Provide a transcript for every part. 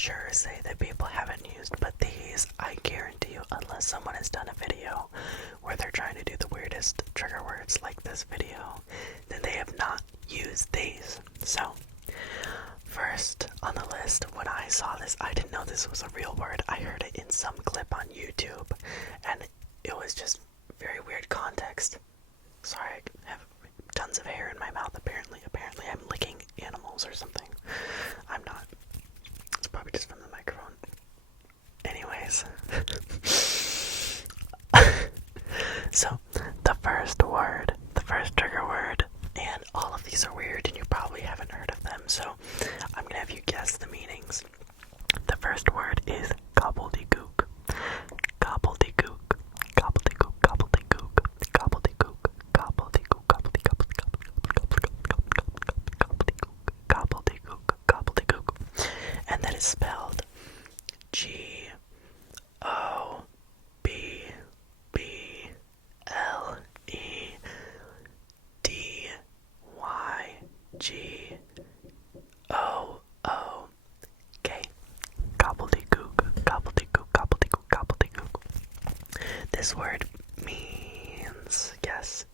sure say that people haven't used, but these, I guarantee you, unless someone has done a video where they're trying to do the weirdest trigger words like this video, then they have not used these. So, first on the list, when I saw this, I didn't know this was a real word. I heard it in some clip on YouTube, and it was just very weird context. Sorry, I have tons of hair in my mouth, apparently. Apparently I'm licking animals or something. I'm not. It's probably just from the microphone. Anyways. So, the first trigger word, and all of these are weird and you probably haven't heard of them, so I'm gonna have you guess the meanings. The first word is gobbledygook. Gobbledygook. Gobbledygook. Gobbledygook. Gobbledygook. Gobbledygook. Gobbledygook. Gobbledygook. And that is spelled Gobbledygook. Gobbledygook. Gobbledygook. Gobbledygook. Gobbledygook. This word means, guess.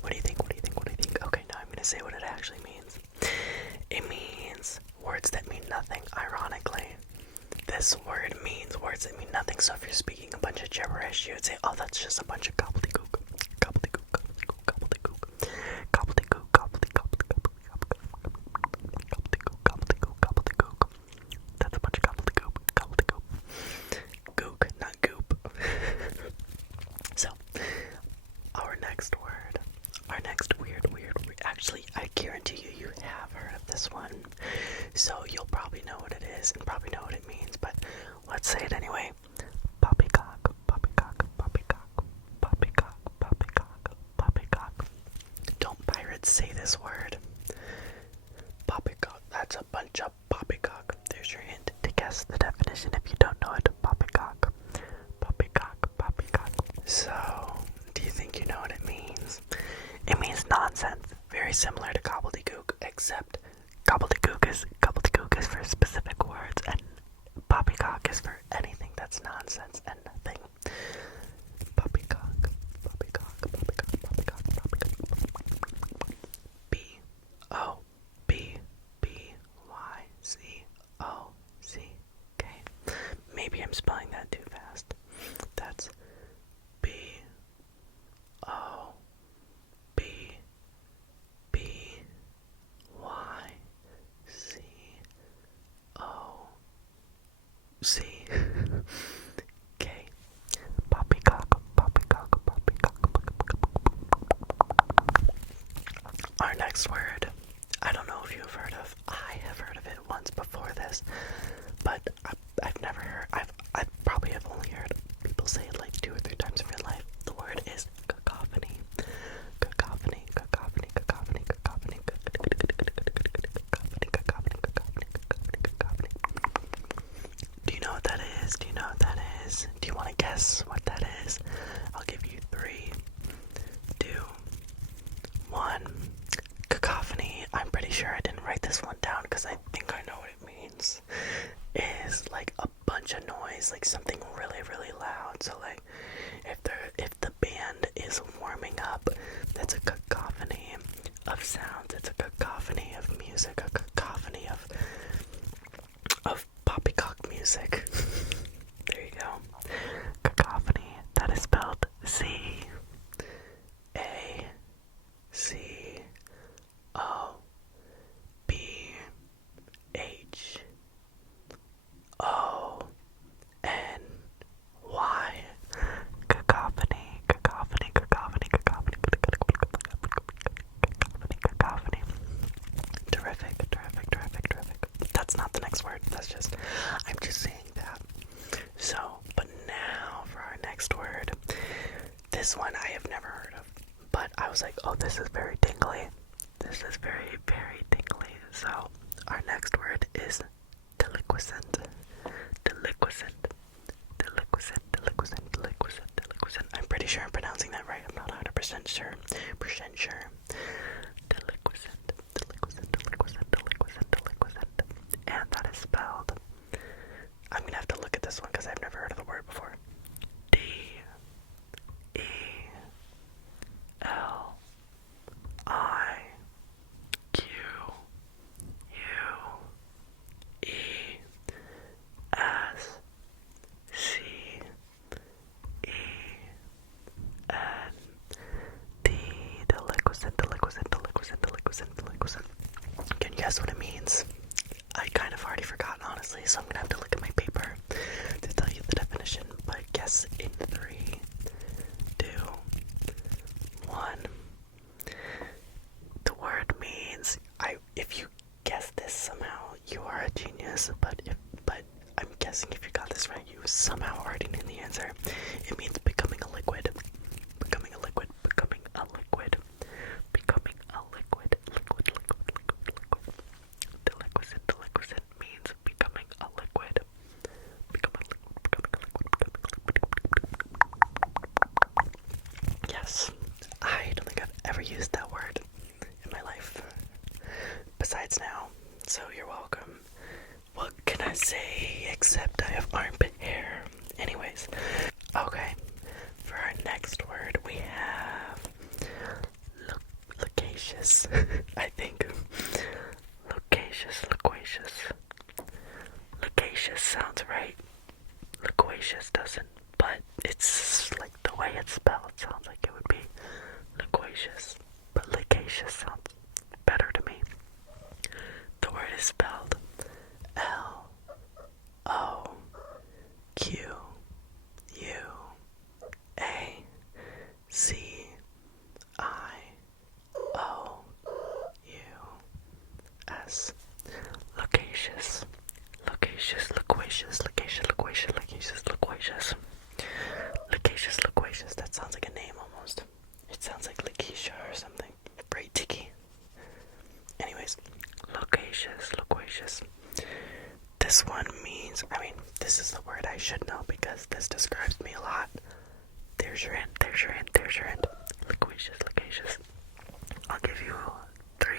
What do you think? What do you think? What do you think? Okay, now I'm gonna say what it actually means. It means words that mean nothing, ironically. This word means words that mean nothing, so if you're speaking a bunch of gibberish, you would say, oh, that's just a bunch of gobbledygook. Gobbledygook, gobbledygook, gobbledygook. Gobbledygook, gobbledygook, gobbledygook, gobbledygook, gobbledygook. That's a bunch of gobbledygook, gobbledygook. Gook, not goop. So, our next weird, actually, I guarantee you have heard of this one. So you'll probably know what it is and probably know what it means, but let's say it anyway. Poppycock, poppycock, poppycock, poppycock, poppycock, poppycock. Don't pirates say this word? Poppycock, that's a bunch of poppycock. There's your hint to guess the definition if you don't know it. Poppycock, poppycock, poppycock. So, do you think you know what it means? It means nonsense, very similar to gobbledygook, except gobbledygook is for specific words, and poppycock is for anything that's nonsense and nothing. Poppycock, poppycock, poppycock, poppycock, poppycock. P-O-B-B-Y-C-O-C-K. Maybe I'm spelling that too fast. That's P-O-B-B-Y-C-O-C-K. Poppycock, poppycock, poppycock. Our next word, I don't know if you've heard of. I have heard of it once before this, but I've never heard. I probably have only heard people say it like 2 or 3 times in real life. The word is cacophony. Cacophony, cacophony, cacophony, cacophony, cacophony, cacophony, cacophony, cacophony. Do you know what that is? Do you know what that is? Do you want to guess what that is? I'll give you 3, 2, 1. Cacophony. I'm pretty sure I didn't write this one down because I think I know what it means. Is like a bunch of noise, like something really, really loud. So like if the band is warming up, that's a cacophony of sounds. It's a cacophony of music, a cacophony of poppycock music. There you go. Cacophony. That is spelled C-A-C-O-P-H-O-N-Y. Cacophony, cacophony, cacophony, cacophony, cacophony. Terrific, terrific, terrific, terrific. That's not the next word. I'm just saying that. So, but now for our next word. This one I have never heard of, but I was like, oh, this is very tingly. This is very, very tingly. So, our next word is deliquescent. Deliquescent. Deliquescent. Deliquescent. Deliquescent. Deliquescent. I'm pretty sure I'm pronouncing that right. I'm not 100% sure. Deliquescent. Deliquescent. Deliquescent. Deliquescent. Deliquescent. And that is spelled this one because I've never heard of the word before. D E L I Q U E S C E N D. Deliquescent. Can you guess what it means? I kind of already forgot, honestly, so I'm gonna have to look at my paper to tell you the definition. But guess in 3, 2, 1. The word means, if you guess this somehow, you are a genius. But I'm guessing if you got this right, you somehow already knew the answer. It means becoming a liquid. Becoming a liquid. Becoming a liquid. Becoming a liquid. Liquid. Deliquescent means becoming a liquid. Becoming a liquid. Yes, I don't think I've ever used that word in my life. Besides now, so you're welcome. What can I say except I have armpit hair? Anyways, okay. For our next word, we have loquacious. I think loquacious. Loquacious sounds right. Loquacious doesn't, but it's like the way it's spelled sounds like it would be loquacious. But loquacious sounds better to me. The word is spelled Loquacious. Loquacious. That sounds like a name almost. It sounds like Lakeisha or something. Right, Tiki? Anyways, loquacious. This one means, this is the word I should know because this describes me a lot. There's your hint. Loquacious. I'll give you 3,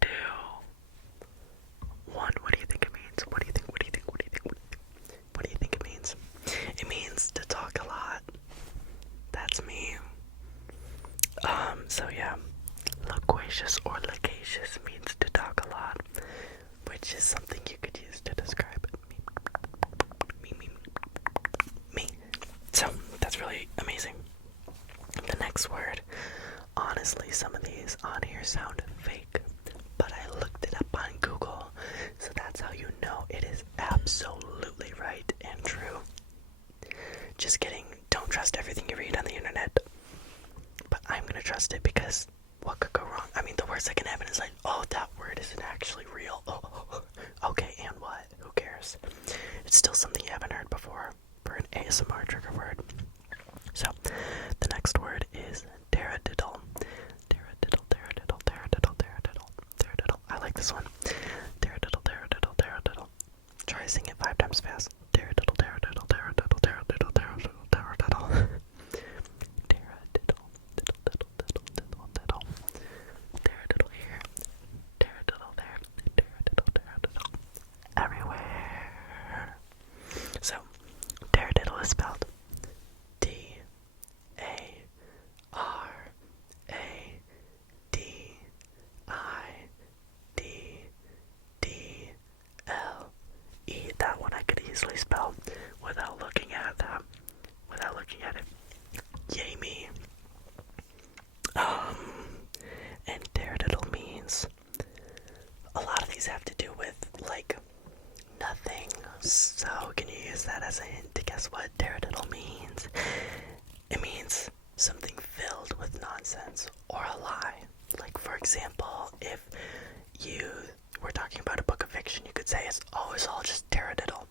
2, 1. What do you think it means? What do you think it means? It means to talk a lot. That's me. So yeah, loquacious or loquacious means to talk a lot, which is something you could use to describe me. So that's really amazing. The next word, honestly, some of these on here sound fake, but I looked it up on Google, so that's how you know it is absolutely right and true. Just kidding, don't trust everything you read on the internet, but I'm gonna trust it because what could go wrong? The worst that can happen is like, oh, that word isn't actually real. Oh. Okay, and what? Who cares? It's still something you haven't heard before for an ASMR trigger word. So, the next word is taradiddle. I like this one. Taradiddle. Try saying it 5 times fast. Taradiddle. Taradiddle here. Taradiddle there. Taradiddle. Everywhere. So, taradiddle is spelled T-A-R-A-D-I-D-D-L-E. That one I could easily spell without looking at it. Yay me. And taradiddle means a lot of these have to do with like nothing. So can you use that as a hint to guess what taradiddle means? It means something filled with nonsense or a lie. Like, for example, if you were talking about a book of fiction, you could say it's always all just taradiddle.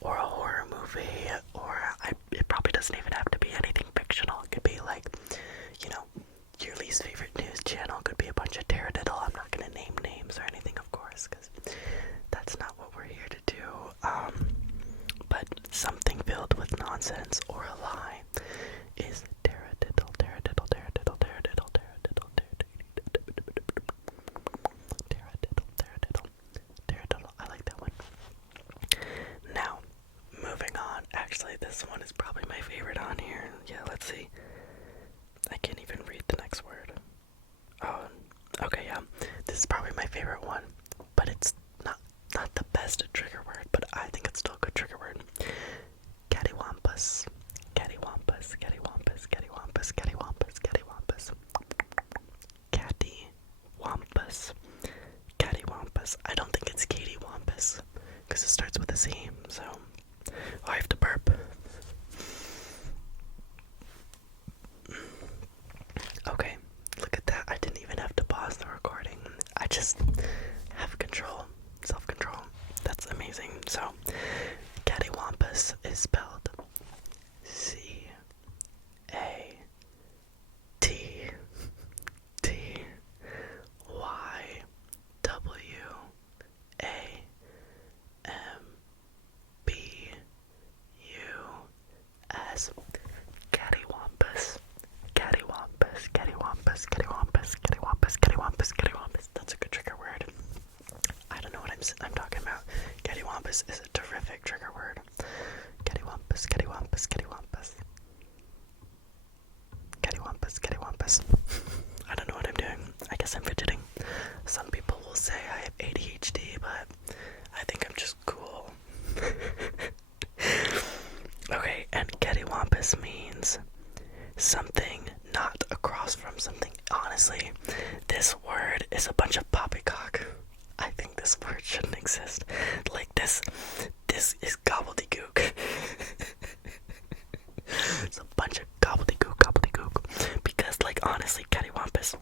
Or a horror movie, it probably doesn't even have to be anything fictional. It could be like, your least favorite news channel could be a bunch of taradiddle. I'm not going to name names or anything, of course, because that's not what we're here to do. But something filled with nonsense or a lie is taradiddle. I like that one. Now, cattywampus, because it starts with a Z, so I have to burp. Okay, look at that. I didn't even have to pause the recording. I just have control, self-control. That's amazing. So, cattywampus is spelled C-A-T-T-Y-W-A-M-B-U-S. Cattywampus. Cattywampus, cattywampus, cattywampus, cattywampus, cattywampus, cattywampus. That's a good trigger word. I don't know what I'm talking about. Cattywampus is a terrific trigger word. Cattywampus, cattywampus, cattywampus. Cattywampus, cattywampus. I don't know what I'm doing. I guess I'm fidgeting. Some people will say I have ADHD, but I think I'm just cool. Okay, and cattywampus means something not across from something. Honestly, this word is a bunch of poppycock. I think this word shouldn't exist. Like this is gobbledygook. It's a bunch of gobbledygook. Because like honestly, cattywampus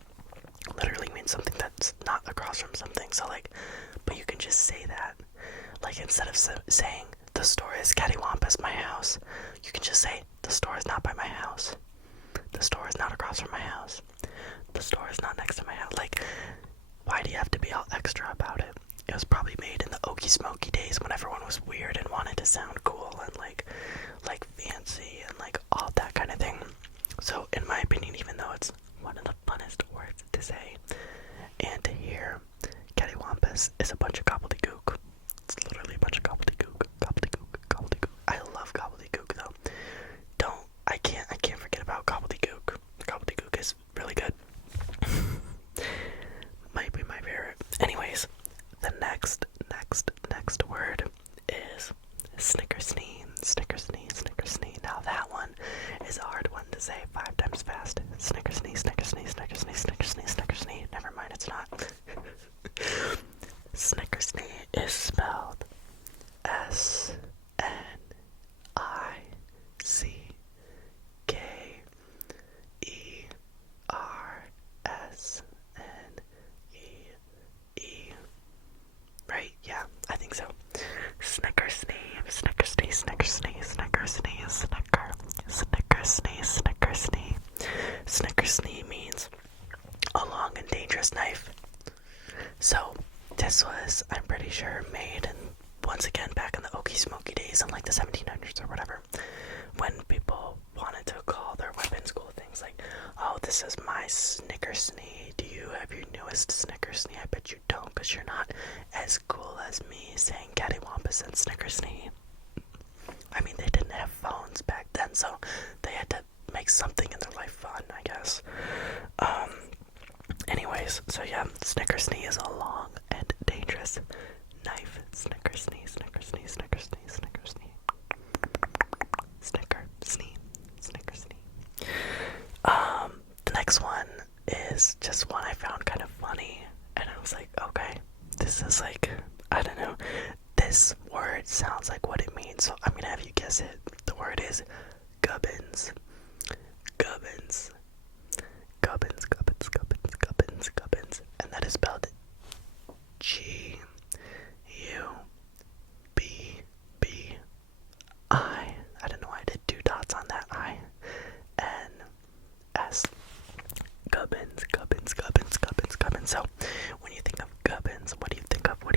literally means something that's not across from something. So like, but you can just say that. Like instead of saying the store is cattywampus my house, you can just say the store is not by my house. The store is not across from my house. The store is not next to my house. Like, why do you have to be all extra about it? It was probably made in the Okie Smoky days when everyone was weird and wanted to sound cool and like fancy and like all that kind of thing. So in my opinion, even though it's one of the funnest words to say and to hear, cattywampus is a bunch of gobbledygook. It's literally a bunch of gobbledygook. Gobbledygook. I love gobbledygook though. I can't forget about gobbledygook. Gobbledygook is really good. Might be my favorite. Anyways, the next word is snickersnee. Now that one is a hard one to say 5 times fast. Snickersnee. Never mind, it's not. Snickersnee is spelled S-N-I-C-K-E-R-S-N-E-E. Right? Yeah, I think so. Snickersnee. Snickersnee means a long and dangerous knife. So this was, I'm pretty sure, made once again back in the Okie Smoky days in like the 1700s or whatever, when people wanted to call their weapons cool things like, oh, this is my snickersnee. Do you have your newest snickersnee? I bet you don't, because you're not as cool as me saying cattywampus and snickersnee. I mean, they didn't have phones back then, so they had to make something in their life fun, I guess. Anyways, so yeah, snickersnee is a long and dangerous knife. Snickersnee. The next one is just one I found kind of funny, and I was like, okay, this is like, I don't know, this word sounds like what it means, so I'm gonna have you guess it. The word is gubbins. And that is spelled G-U-B-B-I. I don't know why I did 2 dots on that I. N-S. Gubbins. So, when you think of gubbins, what do you think of? Like,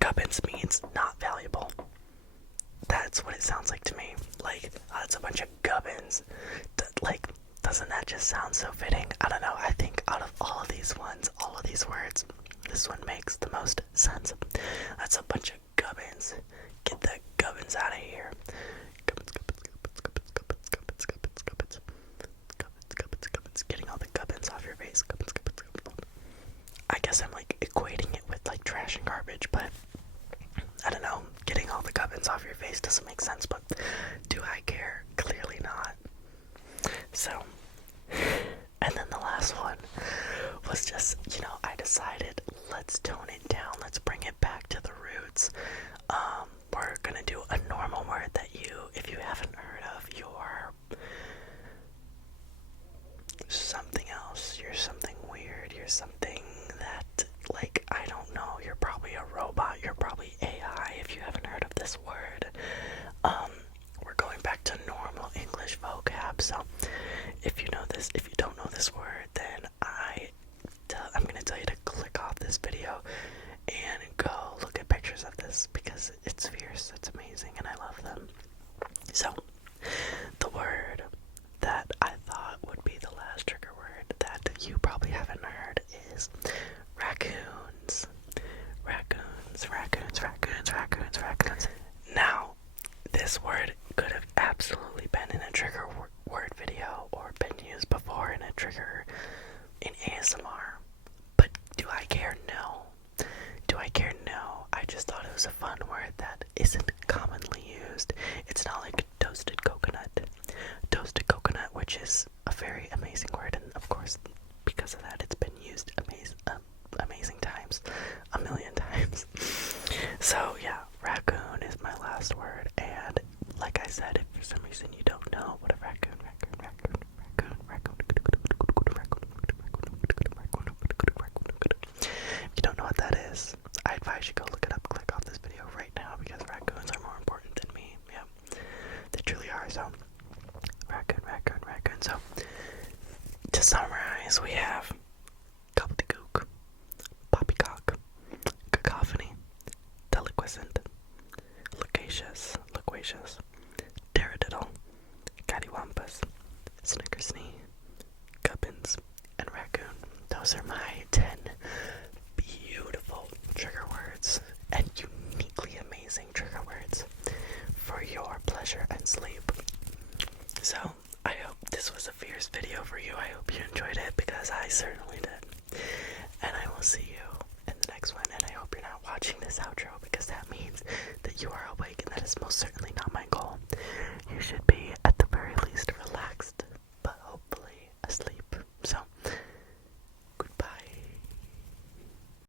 gubbins means not valuable. That's what it sounds like to me. Like, oh, it's a bunch of gubbins. Like, doesn't that just sound so fitting? I don't know. I think out of all of these words, this one makes the most sense. That's a bunch of gubbins. Get the gubbins out of here. Gubbins. Getting all the gubbins off your face. Gubbins. I guess I'm like equating it with like trash and garbage, but I don't know. Getting all the gubbins off your face doesn't make sense, but do I care? Clearly not. So, And then the last one was just, I decided let's tone it down. Let's bring it back to the roots. We're gonna do a normal word that if you haven't heard of, you're something else. You're something weird. You're something that, like, I don't know. You're probably a robot. You're probably AI if you haven't heard of this word. We're going back to normal English vocab. So if you don't know this word, then I'm gonna tell you to click off this video and go look at pictures of this because it's fierce, it's amazing, and I love them. So, the word that I thought would be the last trigger word that you probably haven't heard is raccoons. Raccoons, raccoons, raccoons, raccoons, raccoons. Now, this word could have absolutely been in a trigger word video or been used before in a trigger in ASMR. But do I care? No. Do I care? No. I just thought it was a fun word that isn't commonly used. It's not like toasted coconut. Toasted coconut, which is a very amazing word, and of course, because of that, it's been used amazing times, a million times. So yeah, raccoon is my last word, and like I said, if for some reason you don't know what a raccoon, if you don't know what that is, I advise you go look it up. Click off this video right now because raccoons are more important than me. Yeah, they truly are. So, raccoon, raccoon, raccoon. So, to summarize, we have gobbledygook, poppycock, cacophony, deliquescent, loquacious, taradiddle, cattywampus, snickersnee, gubbins, and raccoon. Those are my 10 beautiful trigger words and uniquely amazing trigger words for your pleasure and sleep. So, I hope this was a fierce video for you. I hope you enjoyed it because I certainly did. And I will see you in the next one. And I hope you're not watching this outro because that means that you are awake, and that is most certainly not my goal. You should be